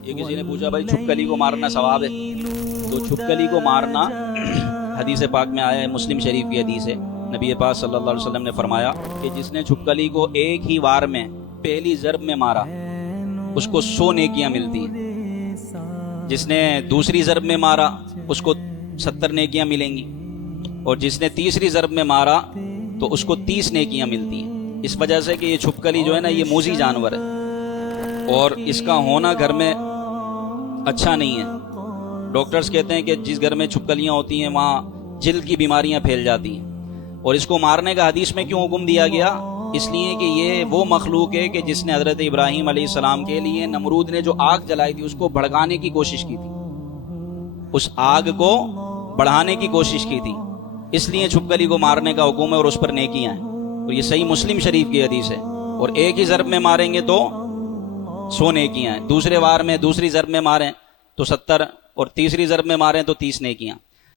یہ کسی نے پوچھا بھائی چھپکلی کو مارنا ثواب ہے؟ تو چھپکلی کو مارنا حدیث پاک میں آیا ہے، مسلم شریف کی حدیث ہے۔ نبی پاک صلی اللہ علیہ وسلم نے فرمایا کہ جس نے چھپکلی کو ایک ہی وار میں پہلی ضرب میں مارا اس کو 100 نیکیاں ملتی ہیں، جس نے دوسری ضرب میں مارا اس کو 70 نیکیاں ملیں گی، اور جس نے تیسری ضرب میں مارا تو اس کو 30 نیکیاں ملتی ہیں۔ اس وجہ سے کہ یہ چھپکلی جو ہے نا یہ موذی جانور ہے، اور اس کا ہونا گھر میں اچھا نہیں ہے۔ ڈاکٹرز کہتے ہیں کہ جس گھر میں چھپکلیاں ہوتی ہیں وہاں جلد کی بیماریاں پھیل جاتی ہیں، اور اس کو مارنے کا حدیث میں کیوں حکم دیا گیا؟ اس لیے کہ یہ وہ مخلوق ہے کہ جس نے حضرت ابراہیم علیہ السلام کے لیے نمرود نے جو آگ جلائی تھی اس کو بھڑکانے کی کوشش کی تھی، اس آگ کو بڑھانے کی کوشش کی تھی، اس لیے چھپکلی کو مارنے کا حکم ہے اور اس پر نیکیاں ہیں۔ تو یہ صحیح مسلم شریف کی حدیث ہے، اور ایک ہی ضرب میں ماریں گے تو 100 نیکیاں ہیں، دوسرے وار میں دوسری ضرب میں ماریں تو 70، اور تیسری ضرب میں ماریں تو 30 نیکیاں۔